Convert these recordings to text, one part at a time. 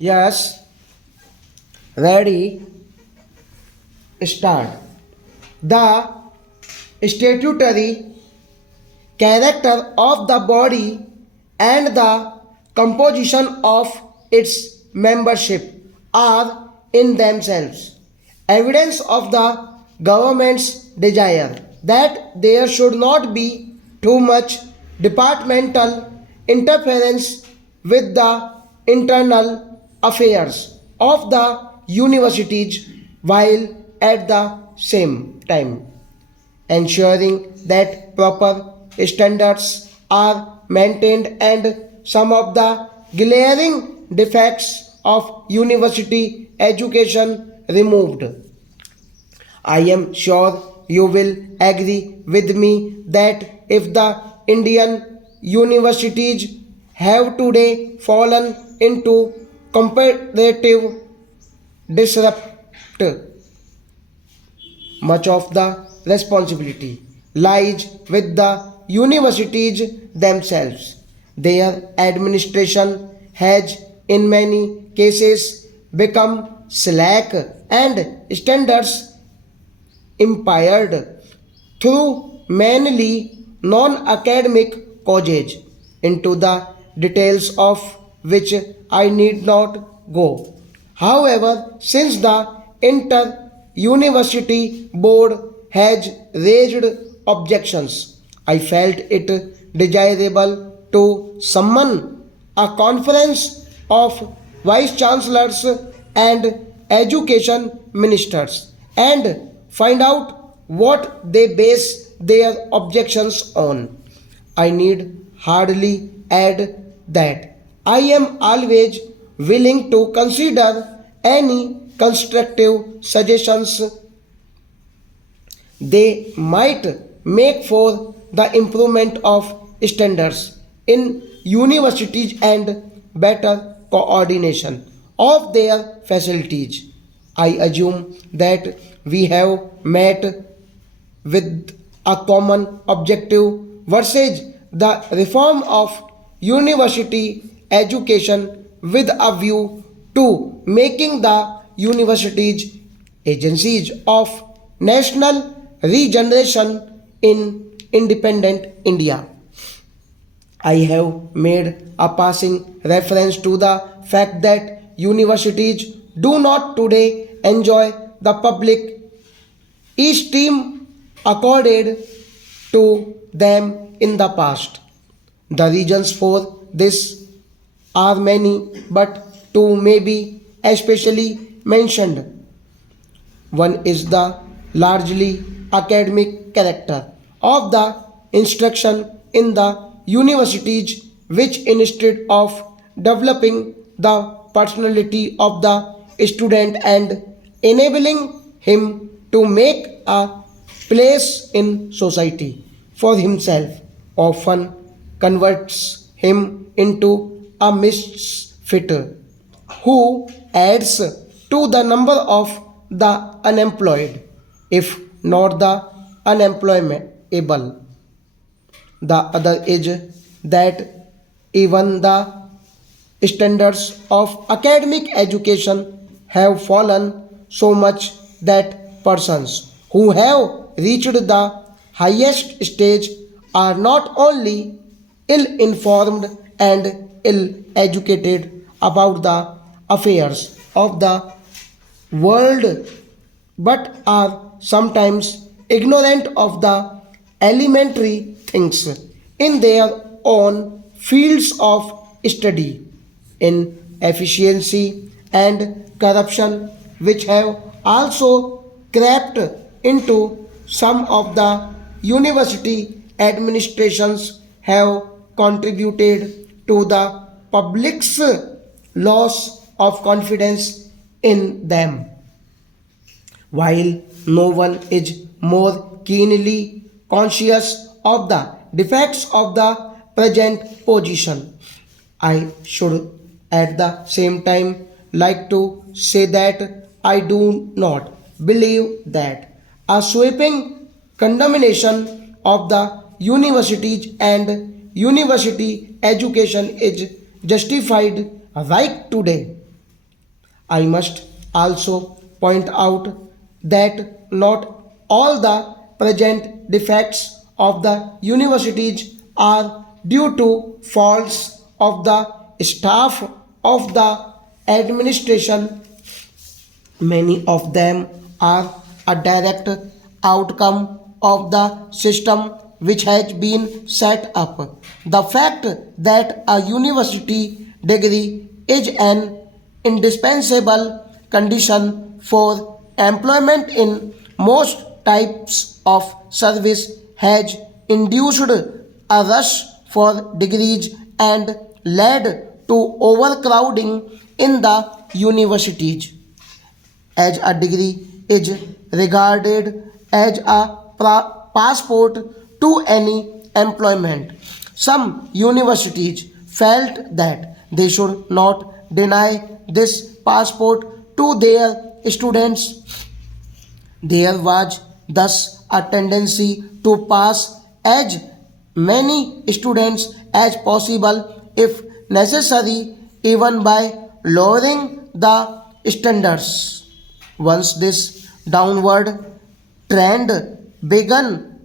Yes, ready, start. The statutory character of the body and the composition of its membership are in themselves evidence of the government's desire that there should not be too much departmental interference with the internal affairs of the universities while at the same time ensuring that proper standards are maintained and some of the glaring defects of university education removed. I am sure you will agree with me that if the Indian universities have today fallen into comparative disrupt, much of the responsibility lies with the universities themselves. Their administration has, in many cases, become slack and standards impaired through mainly non academic causes, into the details of which I need not go. However, since the inter university board has raised objections, I felt it desirable to summon a conference of vice chancellors and education ministers and find out what they base their objections on. I need hardly add that I am always willing to consider any constructive suggestions they might make for the improvement of standards in universities and better coordination of their facilities. I assume that we have met with a common objective versus the reform of university education with a view to making the universities agencies of national regeneration in independent India. I have made a passing reference to the fact that universities do not today enjoy the public esteem accorded to them in the past. The reasons for this are many, but two may be especially mentioned. One is the largely academic character of the instruction in the universities, which instead of developing the personality of the student and enabling him to make a place in society for himself, often converts him into a misfit who adds to the number of the unemployed, if not the unemployable. The other is that even the standards of academic education have fallen so much that persons who have reached the highest stage are not only ill informed and ill educated about the affairs of the world but are sometimes ignorant of the elementary things in their own fields of study, inefficiency and corruption, which have also crept into some of the university administrations, have contributed to the public's loss of confidence in them. While no one is more keenly conscious of the defects of the present position, I should at the same time like to say that I do not believe that a sweeping condemnation of the universities and university education is justified right today. I must also point out that not all the present defects of the universities are due to faults of the staff of the administration. Many of them are a direct outcome of the system which has been set up. The fact that a university degree is an indispensable condition for employment in most types of service has induced a rush for degrees and led to overcrowding in the universities as a degree is regarded as a passport to any employment. Some universities felt that they should not deny this passport to their students. There was thus a tendency to pass as many students as possible if necessary, even by lowering the standards. Once this downward trend began,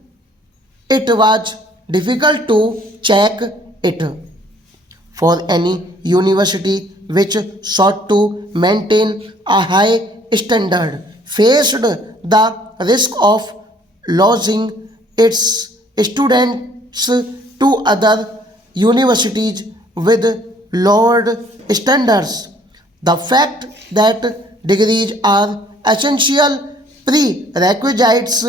it was difficult to check it. For any university which sought to maintain a high standard faced the risk of losing its students to other universities with lowered standards. The fact that degrees are essential prerequisites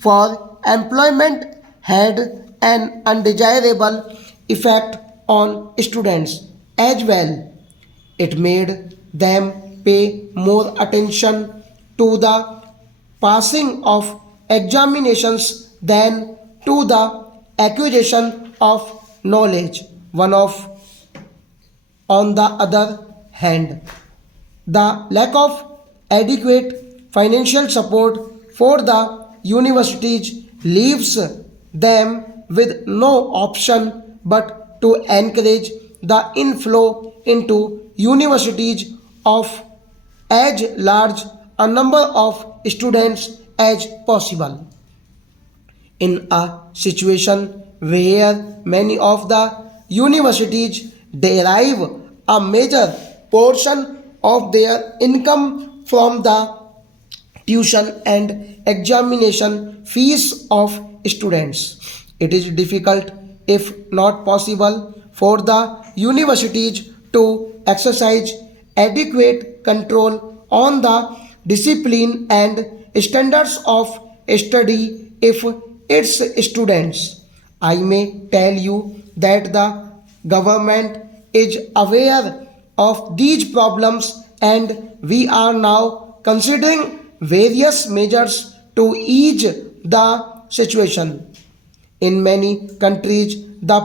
for employment had an undesirable effect on students as well. It made them pay more attention to the passing of examinations than to the acquisition of knowledge. On the other hand, the lack of adequate financial support for the universities leaves them with no option but to encourage the inflow into universities of as large a number of students as possible. In a situation where many of the universities derive a major portion of their income from the tuition and examination fees of students, it is difficult, if not possible, for the universities to exercise adequate control on the discipline and standards of study if its students. I may tell you that the government is aware of these problems and we are now considering various measures to ease the situation. In many countries, the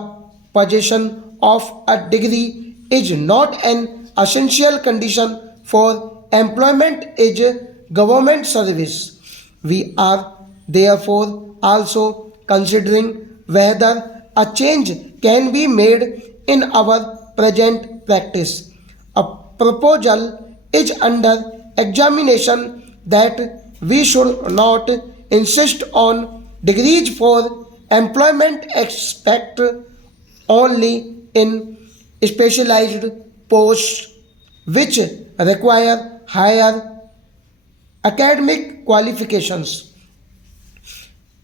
possession of a degree is not an essential condition for employment as government service. We are therefore also considering whether a change can be made in our present practice. A proposal is under examination that we should not insist on degrees for employment except only in specialized posts which require higher academic qualifications.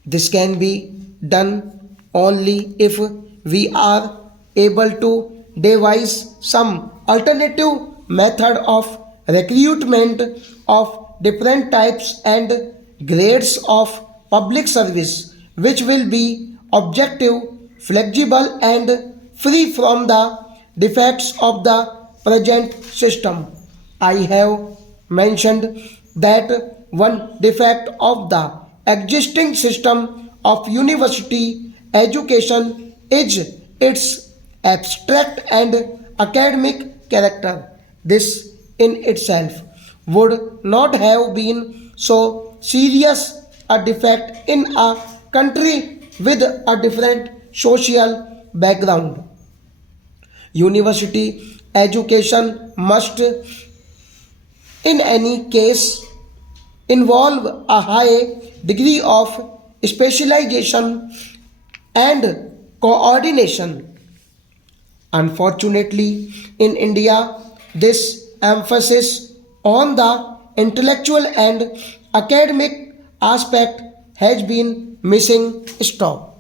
This can be done only if we are able to devise some alternative method of recruitment of different types and grades of public service which will be objective, flexible and free from the defects of the present system. I have mentioned that one defect of the existing system of university education is its abstract and academic character. This in itself would not have been so serious a defect in a country with a different social background. University education must in any case involve a high degree of specialization and coordination. Unfortunately, in India, this emphasis on the intellectual and academic aspect has been missing. Stop.